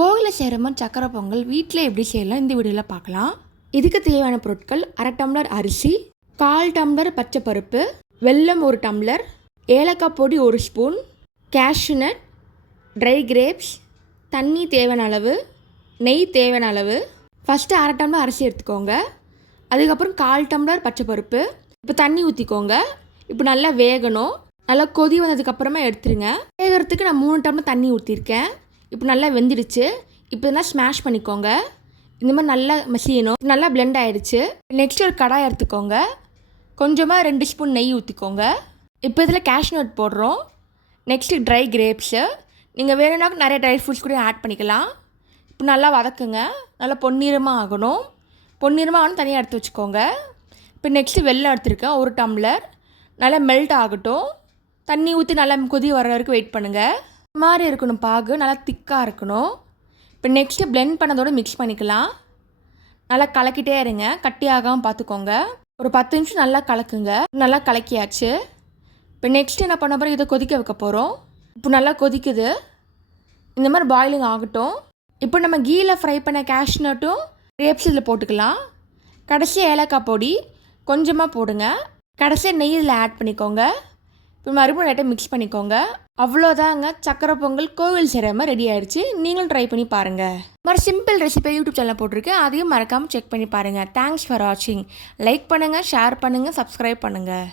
கோவிலில் செய்கிற மாதிரி சக்கரை பொங்கல் வீட்டில் எப்படி செய்யலாம்? இந்த வீடியோவில் பார்க்கலாம். இதுக்கு தேவையான பொருட்கள் அரை டம்ளர் அரிசி கால் டம்ளர் பச்சை பருப்பு வெல்லம் ஒரு டம்ளர் ஏலக்காய் பொடி ஒரு ஸ்பூன் கேஷ்யூநட் ட்ரை கிரேப்ஸ் தண்ணி தேவையான அளவு நெய் தேவையான அளவு. ஃபஸ்ட்டு அரை டம்ளர் அரிசி எடுத்துக்கோங்க. அதுக்கப்புறம் கால் டம்ளர் பச்சை பருப்பு இப்போ தண்ணி ஊற்றிக்கோங்க இப்போ நல்லா வேகணும். நல்லா கொதி வந்ததுக்கப்புறமா எடுத்துருங்க. வேகிறதுக்கு நான் மூணு டம்ளர் தண்ணி ஊற்றிருக்கேன் இப்போ நல்லா வெந்துடுச்சு. இப்போ இதெல்லாம் ஸ்மாஷ் பண்ணிக்கோங்க. இந்த மாதிரி நல்லா மசியணும். நல்லா பிளெண்ட் ஆகிடுச்சு நெக்ஸ்ட் ஒரு கடாய் எடுத்துக்கோங்க கொஞ்சமாக ரெண்டு ஸ்பூன் நெய் ஊற்றிக்கோங்க இப்போ இதில் கேஷ்நட் போடுறோம். நெக்ஸ்ட்டு ட்ரை கிரேப்ஸு நீங்கள் வேணும்னா நிறைய ட்ரை ஃப்ரூட்ஸ் கூட ஆட் பண்ணிக்கலாம். இப்போ நல்லா வதக்குங்க. நல்லா பொன்னிறமாக ஆகணும். பொன்னிறமாக ஆகணும் தனியாக எடுத்து வச்சுக்கோங்க. இப்போ நெக்ஸ்ட்டு வெள்ளம் எடுத்துருக்கேன். ஒரு டம்ளர் நல்லா மெல்ட் ஆகட்டும். தண்ணி ஊற்றி நல்லா கொதி வர வரைக்கும் வெயிட் பண்ணுங்கள் மாதிரி இருக்கணும் பாகு. நல்லா திக்காக இருக்கணும். இப்போ நெக்ஸ்ட்டு பிளெண்ட் பண்ணதோட மிக்ஸ் பண்ணிக்கலாம். நல்லா கலக்கிட்டே இருங்க. கட்டியாகாமல் பார்த்துக்கோங்க ஒரு பத்து நிமிஷம் நல்லா கலக்குங்க. நல்லா கலக்கியாச்சு. இப்போ நெக்ஸ்ட் என்ன பண்ண போகிறோம் இதை கொதிக்க வைக்க போகிறோம் இப்போ நல்லா கொதிக்குது. இந்த மாதிரி பாயிலிங் ஆகட்டும். இப்போ நம்ம கீயில் ஃப்ரை பண்ண கேஷ்நட்டும் ரேப்ஸ் இதில் போட்டுக்கலாம். கடைசியாக ஏலக்காய் பொடி கொஞ்சமாக போடுங்க. கடைசியாக நெய் இதில் ஆட் பண்ணிக்கோங்க. இப்போ மறுபடியும் லைட்டாக மிக்ஸ் பண்ணிக்கோங்க. அவ்வளோதாங்க. சக்கரை பொங்கல் கோவில் செய்கிற மாதிரி ரெடி ஆயிடுச்சு. நீங்களும் ட்ரை பண்ணி பாருங்கள் மறு மாதிரி சிம்பிள் ரெசிபி யூடியூப் சேனல் போட்டிருக்கேன் அதையும் மறக்காமல் செக் பண்ணி பாருங்கள் தேங்க்ஸ் ஃபார் வாட்சிங் லைக் பண்ணுங்கள் ஷேர் பண்ணுங்கள் சப்ஸ்கிரைப் பண்ணுங்கள்